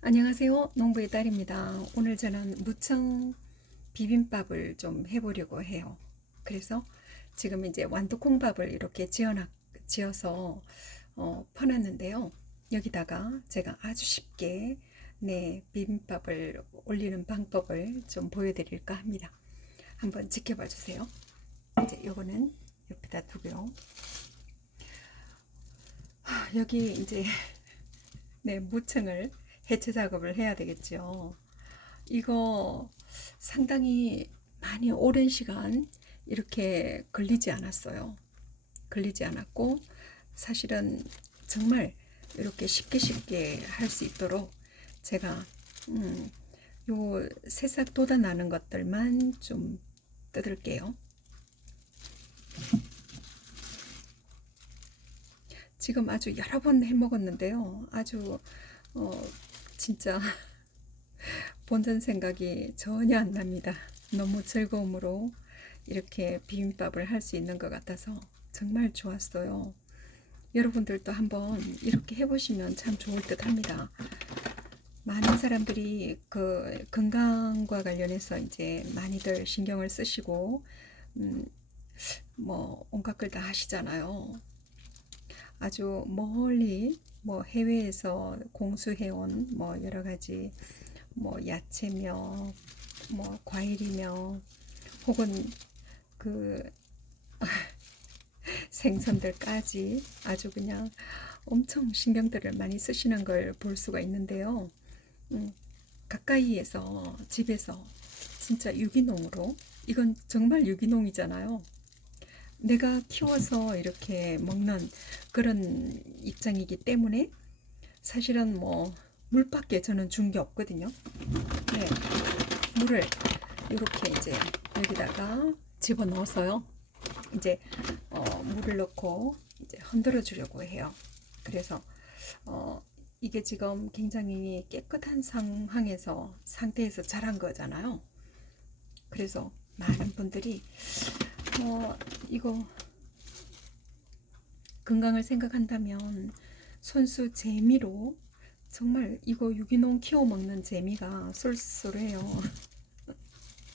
안녕하세요. 농부의 딸입니다. 오늘 저는 무청 비빔밥을 좀 해보려고 해요. 그래서 지금 이제 완두콩밥을 이렇게 지어서 어, 퍼놨는데요. 여기다가 제가 아주 쉽게 네, 비빔밥을 올리는 방법을 좀 보여드릴까 합니다. 한번 지켜봐 주세요. 이제 요거는 옆에다 두고요. 하, 여기 이제 네, 무청을 해체 작업을 해야 되겠죠. 이거 상당히 많이 오랜 시간 이렇게 걸리지 않았어요. 걸리지 않았고 사실은 정말 이렇게 쉽게 쉽게 할 수 있도록 제가 음, 요 새싹 돋아나는 것들만 좀 뜯을게요. 지금 아주 여러 번 해 먹었는데요. 아주 어, 진짜 본전 생각이 전혀 안 납니다. 너무 즐거움으로 이렇게 비빔밥을 할 수 있는 것 같아서 정말 좋았어요. 여러분들도 한번 이렇게 해보시면 참 좋을 듯 합니다. 많은 사람들이 그 건강과 관련해서 이제 많이들 신경을 쓰시고, 음, 뭐, 온갖 걸 다 하시잖아요. 아주 멀리 뭐 해외에서 공수해온 뭐 여러 가지 뭐 야채며 뭐 과일이며 혹은 그 생선들까지 아주 그냥 엄청 신경들을 많이 쓰시는 걸 볼 수가 있는데요. 음, 가까이에서 집에서 진짜 유기농으로 이건 정말 유기농이잖아요. 내가 키워서 이렇게 먹는 그런 입장이기 때문에 사실은 뭐 물밖에 저는 준 게 없거든요. 네, 물을 이렇게 이제 여기다가 집어 넣어서요. 이제 어, 물을 넣고 이제 흔들어 주려고 해요. 그래서 어, 이게 지금 굉장히 깨끗한 상황에서 상태에서 자란 거잖아요. 그래서 많은 분들이 뭐 이거 건강을 생각한다면 손수 재미로 정말 이거 유기농 키워 먹는 재미가 쏠쏠해요.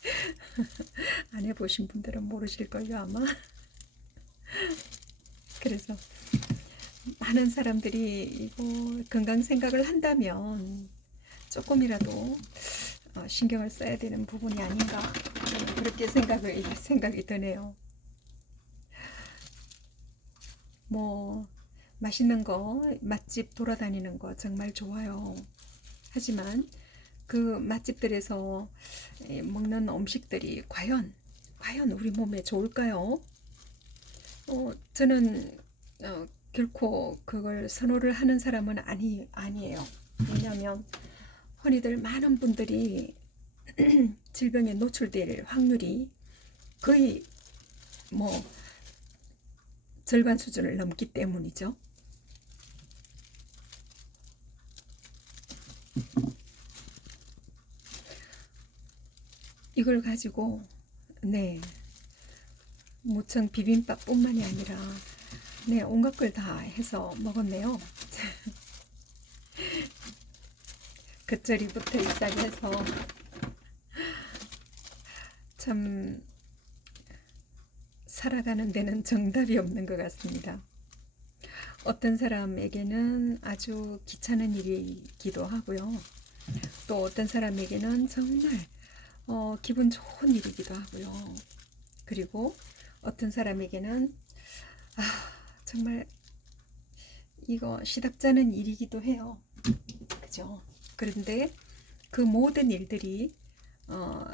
안 해보신 분들은 모르실걸요 아마. 그래서 많은 사람들이 이거 건강 생각을 한다면 조금이라도 어, 신경을 써야 되는 부분이 아닌가 그렇게 생각을 생각이 드네요. 뭐 맛있는 거 맛집 돌아다니는 거 정말 좋아요. 하지만 그 맛집들에서 먹는 음식들이 과연 과연 우리 몸에 좋을까요? 어, 저는 어, 결코 그걸 선호를 하는 사람은 아니 아니에요. 왜냐하면 흔히들 많은 분들이 질병에 노출될 확률이 거의 뭐 절반 수준을 넘기 때문이죠. 이걸 가지고 네 무청 비빔밥뿐만이 아니라 네 온갖 걸 다 해서 먹었네요. 겉절이부터 시작해서 참 살아가는 데는 정답이 없는 것 같습니다. 어떤 사람에게는 아주 귀찮은 일이기도 하고요. 또 어떤 사람에게는 정말 어, 기분 좋은 일이기도 하고요. 그리고 어떤 사람에게는 아, 정말 이거 시답잖은 일이기도 해요. 그죠? 그런데 그 모든 일들이 어,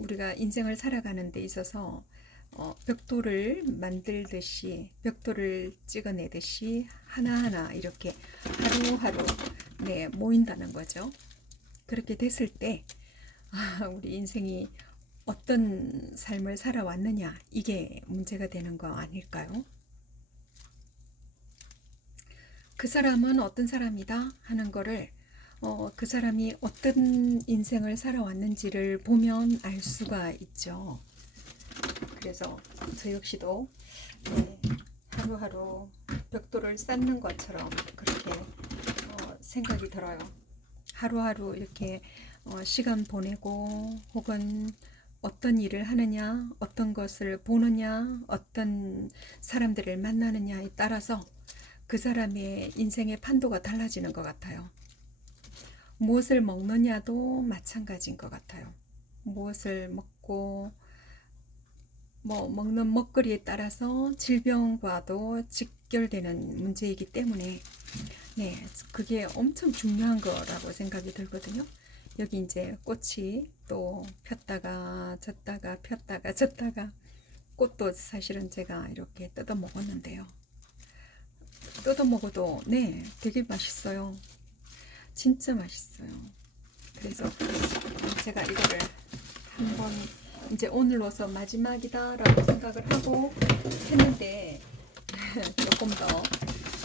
우리가 인생을 살아가는 데 있어서 어, 벽돌을 만들듯이 벽돌을 찍어내듯이 하나하나 이렇게 하루하루 네, 모인다는 거죠. 그렇게 됐을 때 아, 우리 인생이 어떤 삶을 살아왔느냐 이게 문제가 되는 거 아닐까요? 그 사람은 어떤 사람이다 하는 거를 어, 그 사람이 어떤 인생을 살아왔는지를 보면 알 수가 있죠. 그래서 저 역시도 네, 하루하루 벽돌을 쌓는 것처럼 그렇게 어, 생각이 들어요. 하루하루 이렇게 어, 시간 보내고 혹은 어떤 일을 하느냐, 어떤 것을 보느냐, 어떤 사람들을 만나느냐에 따라서 그 사람의 인생의 판도가 달라지는 것 같아요. 무엇을 먹느냐도 마찬가지인 것 같아요. 무엇을 먹고 뭐 먹는 먹거리에 따라서 질병과도 직결되는 문제이기 때문에 네, 그게 엄청 중요한 거라고 생각이 들거든요. 여기 이제 꽃이 또 폈다가 졌다가 폈다가 졌다가 꽃도 사실은 제가 이렇게 뜯어 먹었는데요. 뜯어 먹어도 네, 되게 맛있어요. 진짜 맛있어요. 그래서 제가 이거를 한번 이제 오늘로서 마지막이다라고 생각을 하고 했는데 조금 더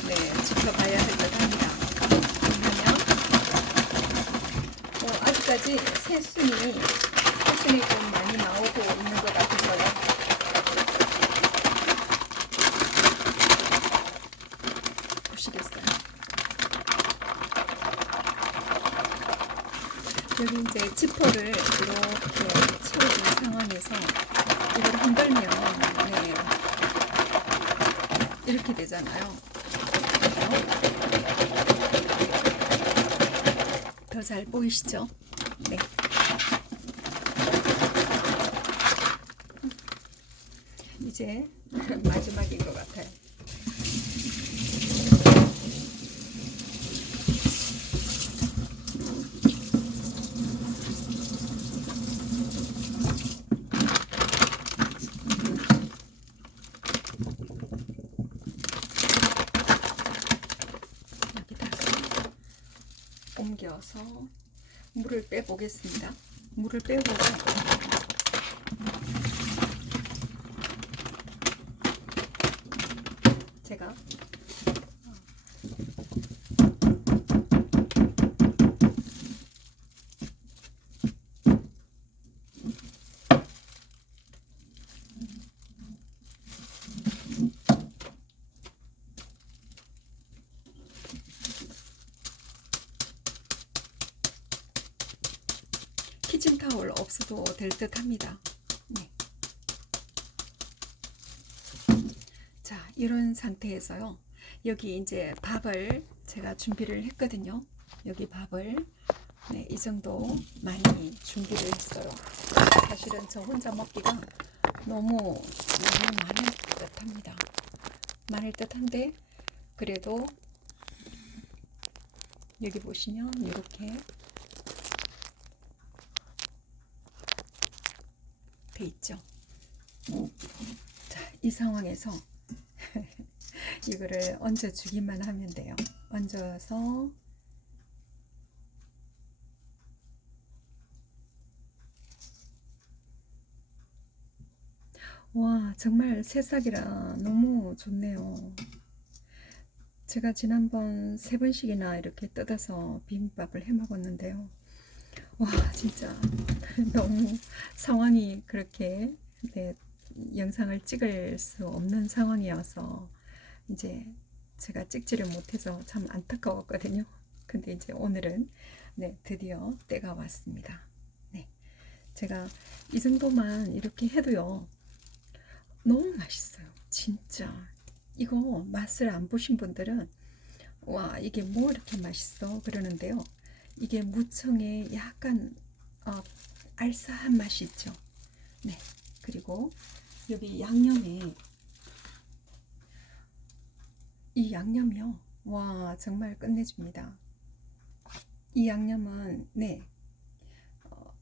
네, 지켜봐야 할 듯 합니다. 왜냐면 어, 아직까지 새순이 새순이 좀 많이 나오고 있는 것 같아서요. 보시겠어요? 여기 이제 지퍼를 이렇게 채워진 상황에서 이걸 흔들면 네, 이렇게 되잖아요. 더 잘 보이시죠? 네. 이제 마지막인 것 같아요. 옮겨서 물을 빼보겠습니다. 물을 빼보고 제가 키친타올 없어도 될 듯 합니다. 네. 자, 이런 상태에서요. 여기 이제 밥을 제가 준비를 했거든요. 여기 밥을 네, 이 정도 많이 준비를 했어요. 사실은 저 혼자 먹기가 너무 너무 많을 듯합니다. 많을 듯한데 그래도 여기 보시면 이렇게 돼 있죠. 자, 이 상황에서 이거를 얹어 주기만 하면 돼요. 얹어서 와, 정말 새싹이라 너무 좋네요. 제가 지난번 세 번씩이나 이렇게 뜯어서 비빔밥을 해 먹었는데요. 와, 진짜 너무 상황이 그렇게 네, 영상을 찍을 수 없는 상황이어서 이제 제가 찍지를 못해서 참 안타까웠거든요. 근데 이제 오늘은 네, 드디어 때가 왔습니다. 네. 제가 이 정도만 이렇게 해도요. 너무 맛있어요. 진짜. 이거 맛을 안 보신 분들은 와, 이게 뭐 이렇게 맛있어? 그러는데요. 이게 무청의 약간 어, 알싸한 맛이 있죠. 네. 그리고 여기 양념에 이 양념이요. 와, 정말 끝내줍니다. 이 양념은 네. 어,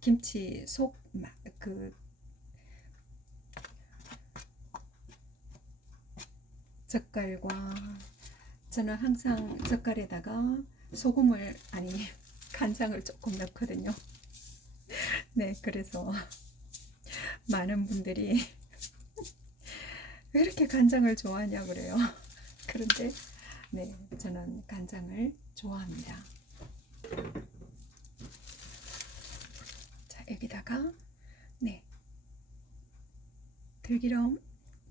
김치 속그 젓갈과 저는 항상 젓갈에다가 소금을 아니 간장을 조금 넣거든요. 네, 그래서 많은 분들이 왜 이렇게 간장을 좋아하냐 그래요. 그런데 네, 저는 간장을 좋아합니다. 자, 여기다가 네 들기름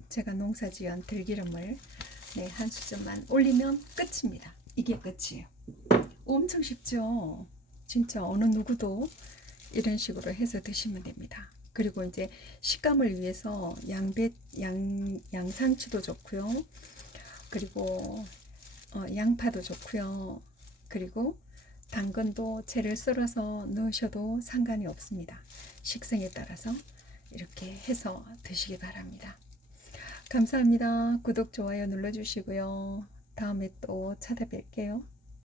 제가 농사지은 들기름을 네, 한 수저만 올리면 끝입니다. 이게 끝이에요. 엄청 쉽죠. 진짜 어느 누구도 이런 식으로 해서 드시면 됩니다. 그리고 이제 식감을 위해서 양배, 양, 양상추도 좋고요. 그리고 어, 양파도 좋고요. 그리고 당근도 채를 썰어서 넣으셔도 상관이 없습니다. 식성에 따라서 이렇게 해서 드시기 바랍니다. 감사합니다. 구독, 좋아요 눌러주시고요. 다음에 또 찾아뵐게요.